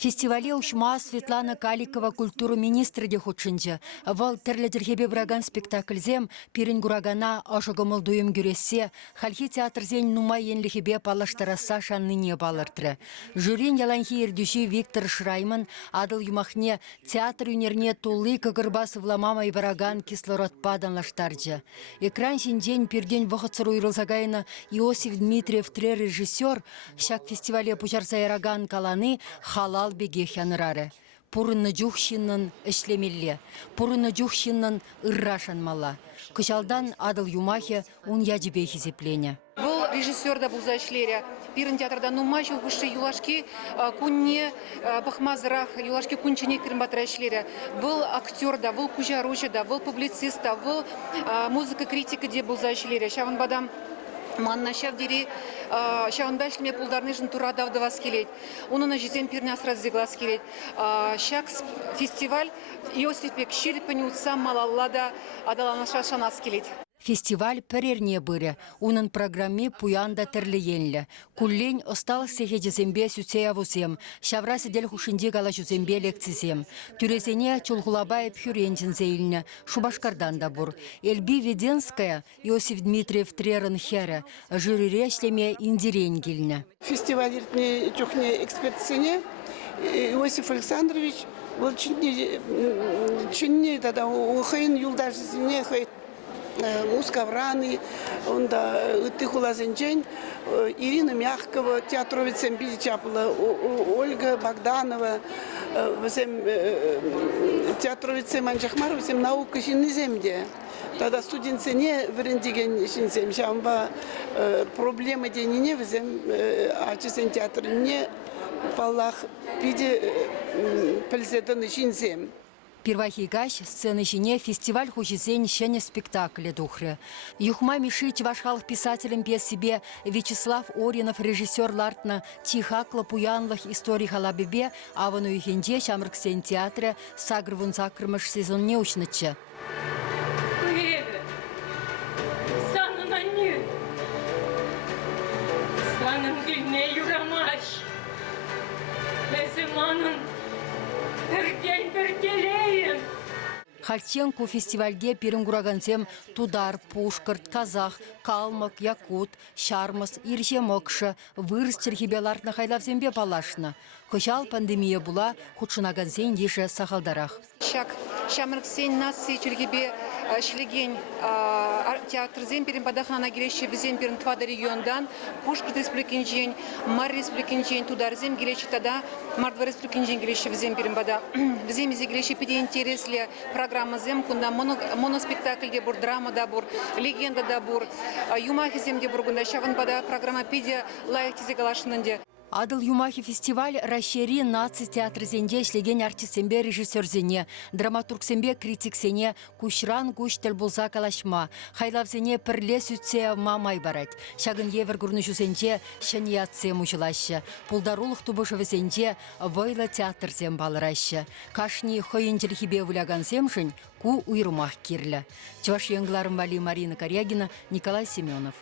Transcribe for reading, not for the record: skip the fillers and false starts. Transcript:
Фестивале ушма Светлана Каликова культуру министры де худшынчы. Вал терледерхебе браган спектакльзем пиренгурагана ашыгымыл дуем гюрессе, хальхи театрзен нумай енлихебе палаштараса шанныне балыртры. Жюрин яланхи ердюши Виктор Шрайман адыл юмахне театр юнерне тулы кагырбас вламамай бараган кислород паданлаштарджы. Экран синден пирден вахыцыру ирылсагайна Иосиф Дмитриев тре режиссер, шак фестивале пучарсайраган каланы халал беге хянырары. Пурынны жухшиннын эшлемелле, пурынны жухшиннын ыррашанмала. Кышалдан адыл юмахе ун яджибе хизеплене. Был режиссер да был зашлеря. Пирен театрда нумачил гуши юлашки кунне бахмазрах юлашки кунчине пирмбатра шлеря. Был актер да, был кужаруча да, был публицист да, был музыка критика де был зашлеря. Шаван бадам манна шавдери шаван бәшлеме пулдарны жын турада вдавас келет. Онына жезен пирне асраз зеглас келет. Шакс фестиваль Иосиф Бек ширпани утсам малаллада адалана шашанас келет. Фестиваль перерне быры, унын программе пуянда терлиенлі. Куллень осталых сехеджезембе сүцеявузем, шаврасы дел хушинде гала жузембе лекцизем. Тюрезене чулгулабаев хюренжин зейліне, Шубашкардан да бур. Эльби Веденская, Иосиф Дмитриев трерын хері, жюрире шлеме индирен келіне. Фестиваль чухне экспертсене Иосиф Александрович был чинне тогда ухайн юлдашзине хай Мускавраны, он да Тыхулазенчень, Ирина Мягкова, театровицем Биличапла, Ольга Богданова, театровицем Анжахмаров, наука шинземде. Тогда студенты не врендиген шинзем, шамба проблемы день не взем, а честен театр не палах пиде пельзедан шинзем. Первахигаш сцены жіне фестиваль хужизен шене спектакле духры. Юхма миши чевашхалых писателем пьес себе Вячеслав Оринов режиссер лартна тихакла пуянлых историй халабебе, а вану ихенде шамрксен театре сагрвун закрымыш сезон неучнычы. Хальченко фестивальге пиренгурагансем Тудар, Пушкарт, Казах, Калмак, Якут, Шармас, Иржемокша, вырыстерхибелартна хайлавзембе палашна. Кышал пандемия була, худшынагансен еше сахалдарах. Шамрксен нации чергебе шлеген театр земперин падахана гелеши в земперин твада региондан Пушкарт республикинжен, Мар республикинжен Тудар зем гелеши тада Мардва республикинжен гелеши в земперин бада в земезе гелеши пиде интересли программа зем кунда моноспектакль де бур, драма да бур, легенда да бур, юмахи зем де бургунда шаван бада программа пиде лайхтизе галашнанде. Адыл юмахи фестиваль расшири наци театр зенде шлеген артистсембе режиссерзене, драматургсембе критиксене, кушран гуштел булза калашма, хайлавзене пірлес үтсе мамай барать. Шагын евер гурнышу зенде шаниятсе мучылашы. Пулдарулық тубышывызенде войла театр зем балырашы. Кашни хойынчелхибе вуляган земшін ку уйрумах кирлі. Чуваш еңгларым вали Марина Корягина, Николай Семенов.